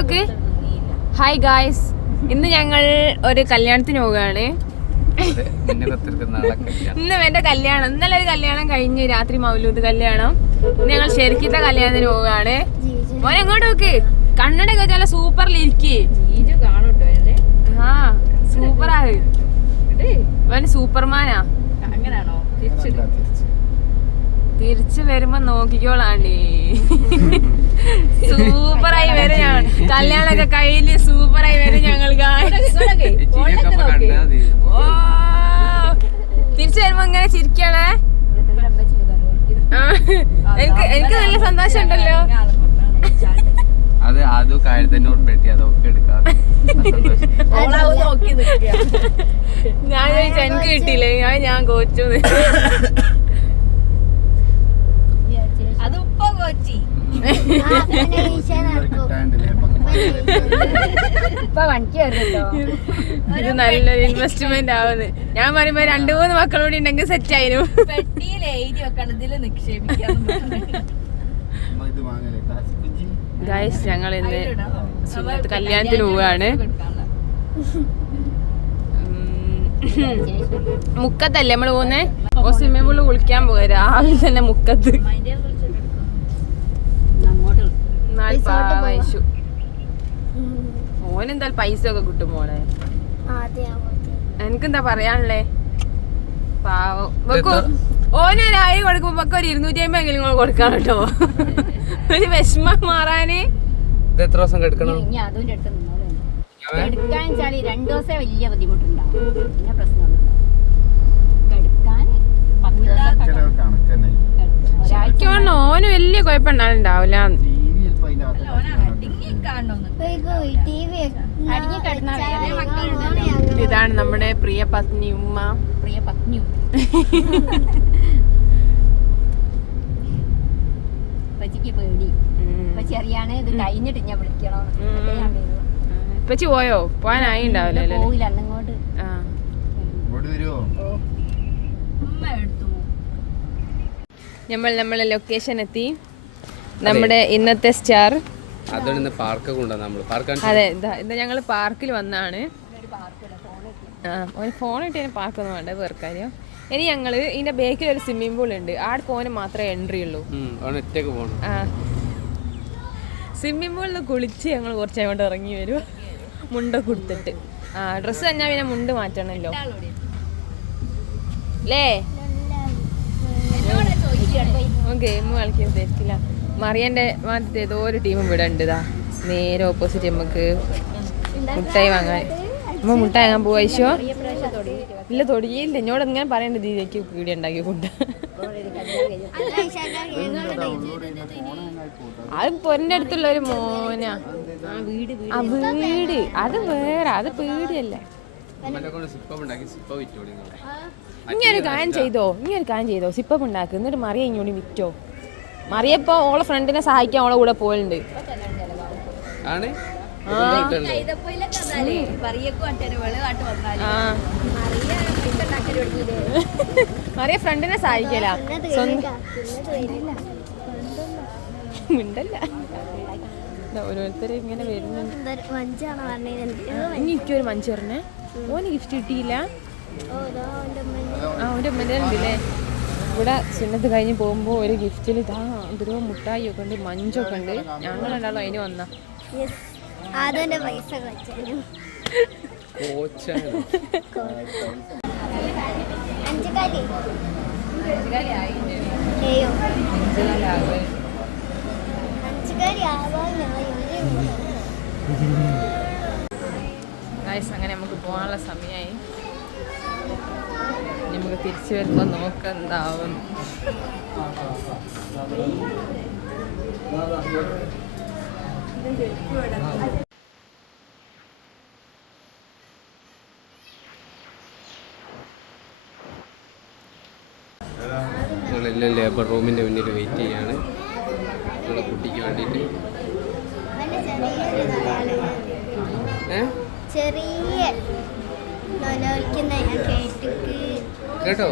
നോക്ക്. Hi guys, ഇന്ന് ഞങ്ങൾ ഒരു കല്യാണത്തിന് പോവുകയാണ്. ഇന്ന് എന്റെ കല്യാണം, ഇന്നലെ ഒരു കല്യാണം കഴിഞ്ഞ് രാത്രി മൗലൂദ് കല്യാണം. ഇന്ന് ഞങ്ങൾ ശരിക്കത്തെ കല്യാണത്തിന് പോവുകയാണ്. മോനെ എങ്ങോട്ട് നോക്ക്, കണ്ണടയൊക്കെ നല്ല സൂപ്പറിലിരിക്കേ. ആ സൂപ്പറാണ്, അവന് സൂപ്പർമാനാ. തിരിച്ചു വരുമ്പോ നോക്കിക്കോളാണ്ടി. സൂപ്പറായി വരും ഞങ്ങൾ, കല്യാണൊക്കെ കഴിഞ്ഞ് സൂപ്പറായി വരും ഞങ്ങൾ. തിരിച്ചു വരുമ്പോ ഇങ്ങനെ ചിരിക്കണേ. എനിക്ക് നല്ല സന്തോഷം ഉണ്ടല്ലോ. അത് അതും 1500 അതൊക്കെ എടുക്കാം. ഞാൻ ചോദിച്ചാ എനിക്ക് കിട്ടിയില്ലേ, ഞാൻ കോച്ചു. ഇത് നല്ലൊരു ഇൻവെസ്റ്റ്മെന്റ് ആവുന്നു. ഞാൻ പറയുമ്പോ 2-3 മക്കളോട് ഉണ്ടെങ്കിൽ സെറ്റ് ആയിരുന്നു. ഗൈസ്, ഞങ്ങൾ ഇന്ന് കല്യാണത്തിന് പോവാണ്. മുക്കത്തല്ലേ നമ്മള് പോകുന്നേ? ഓ സ്വിമ്മിംഗ് പൂളിൽ കുളിക്കാൻ പോവാ രാവിലെ തന്നെ മുക്കത്ത്. ഓനെന്തായാലും പൈസ ഒക്കെ കിട്ടും മോളെ. എനിക്കെന്താ പറയാനുള്ളേ? ഓന് 1000 കൊടുക്കുമ്പോ ഒരു 250 എങ്കിലും കൊടുക്കാൻ കേട്ടോ, ഒരു വിഷമം മാറാന്. എത്ര ദിവസം എടുക്കണം? 2 ദിവസം വലിയ ബുദ്ധിമുട്ടുണ്ടാവും. പിന്നെ പ്രശ്നമൊന്നും ഓന് വലിയ കുഴപ്പമുണ്ടാവില്ല. ഇതാണ് നമ്മുടെ പ്രിയ പത്നി ഉമ്മ. പ്രിയ പത്നി പച്ചിക്ക് പേടി. പച്ചി അറിയാണ് ഇത് കഴിഞ്ഞിട്ട് ഞാൻ വിളിക്കണം. പച്ചി പോയോ? പോവാനായി ഉണ്ടാവില്ല. പോയില്ല അങ്ങോട്ട്. നമ്മളെ ലൊക്കേഷൻ എത്തി. നമ്മുടെ ഇന്നത്തെ സ്റ്റാർ. അതെ, ഇന്ന് ഞങ്ങള് പാർക്കിൽ വന്നാണ്. ഒരു ഫോൺ ഇട്ട് പാർക്കൊന്നും വേണ്ട വേർക്കാരോ. ഇനി ഞങ്ങള് ഇതിന്റെ ബേക്കിൽ ഒരു സ്വിമ്മിംഗ് പൂൾ ഉണ്ട്, ആടെ പോകാൻ മാത്രമേ എൻട്രി ഉള്ളൂ. സ്വിമ്മിംഗ് പൂളിൽ കുളിച്ച് ഞങ്ങൾ കുറച്ച് അങ്ങോട്ട് ഇറങ്ങി വരും, മുണ്ടൊക്കെ കൊടുത്തിട്ട്. ഡ്രസ്സ് തന്നെ പിന്നെ മുണ്ട് മാറ്റണല്ലോ അല്ലേ? ഗെയിം കളിക്കാൻ തിരക്കില്ല. മറിയന്റെ മാറ്റത്തെ ഏതോ ഒരു ടീമും ഇവിടെ ഉണ്ട്. ഇതാ നേരെ ഓപ്പോസിറ്റ് നമുക്ക് മുട്ടായി വാങ്ങാൻ. അമ്മ മുട്ടായി വാങ്ങാൻ പോവാ. ഈശോ ഇല്ല, തൊടിയില്ല. എന്നോട് ഇങ്ങനെ പറയേണ്ടത് ഇതിലേക്ക് പീടി ഉണ്ടാക്കി കൊണ്ട്. അത് പൊരന്റെ അടുത്തുള്ള ഒരു മോനാ. ആ വീട് അത് വേറെ, അത് പീടിയല്ല. ഇങ്ങനൊരു കാര്യം ചെയ്തോ, സിപ്പപ്പ് ഉണ്ടാക്കി എന്നിട്ട് മറിയ ഇങ്ങോട്ട് വിറ്റോ. മറിയപ്പോ ഓളെ ഫ്രണ്ടിനെ സഹായിക്കാൻ ഓളെ കൂടെ പോലുണ്ട്. മറിയ ഫ്രണ്ടിനെ സഹായിക്കല, മിണ്ടല്ല. ഓരോരുത്തർ ഇങ്ങനെ വരുന്നുണ്ട്. ഇനി എനിക്കൊരു മഞ്ചറിനെ ഓന് ഗിഫ്റ്റ് കിട്ടിയില്ല. അവൻ്റെ ഉമ്മൻ്റെ ഉണ്ടല്ലേ. ഇവിടെ സുന്നത്ത് കഴിഞ്ഞ് പോകുമ്പോൾ ഒരു ഗിഫ്റ്റിൽ ഇതാ ഒരു മുട്ടായി ഒക്കെ ഉണ്ട്, മഞ്ചൊക്കെ ഉണ്ട്. ഞങ്ങളുണ്ടാവും അതിന് വന്ന അങ്ങനെ നമുക്ക് പോകാനുള്ള സമയമായി. നമുക്ക് തിരിച്ചു വരുമ്പോൾ നോക്കെന്താവും. ഞങ്ങളെല്ലാം ലേബർ റൂമിൻ്റെ മുന്നിൽ വെയിറ്റ് ചെയ്യാണ് ഞങ്ങളുടെ കുട്ടിക്ക് വേണ്ടിയിട്ട്. ചെറിയ കേട്ടോ?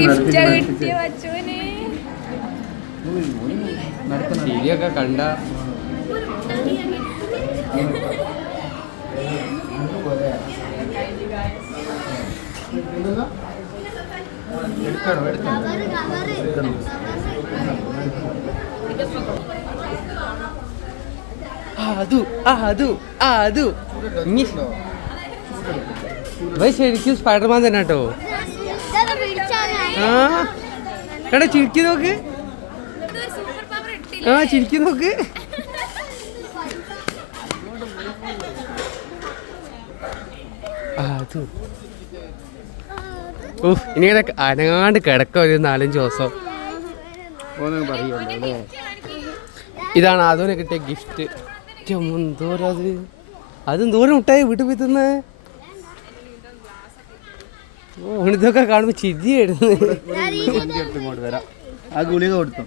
ഗിഫ്റ്റ് കിട്ടിയ വച്ചോനെ. ശരിയൊക്കെ കണ്ട ശരിക്കും സ്പൈഡർമാൻ തന്നെ കേട്ടോ. ആ എടാ ചിരിക്കി നോക്ക്. ആ ചിരിക്കി നോക്ക്. ഇനി ഇങ്ങനെ അനങ്ങാണ്ട് കിടക്ക ഒരു 4-5 ദിവസം. ഇതാണ് അതുപോലെ കിട്ടിയ ഗിഫ്റ്റ്. എന്തോരം അതും ദൂരം മുട്ടായി വീട്ടിൽ പോയി തിന്നേ. ഇതൊക്കെ കാണുമ്പോ ചിരിയായിരുന്നു. ആ ഗുളിക കൊടുത്തു.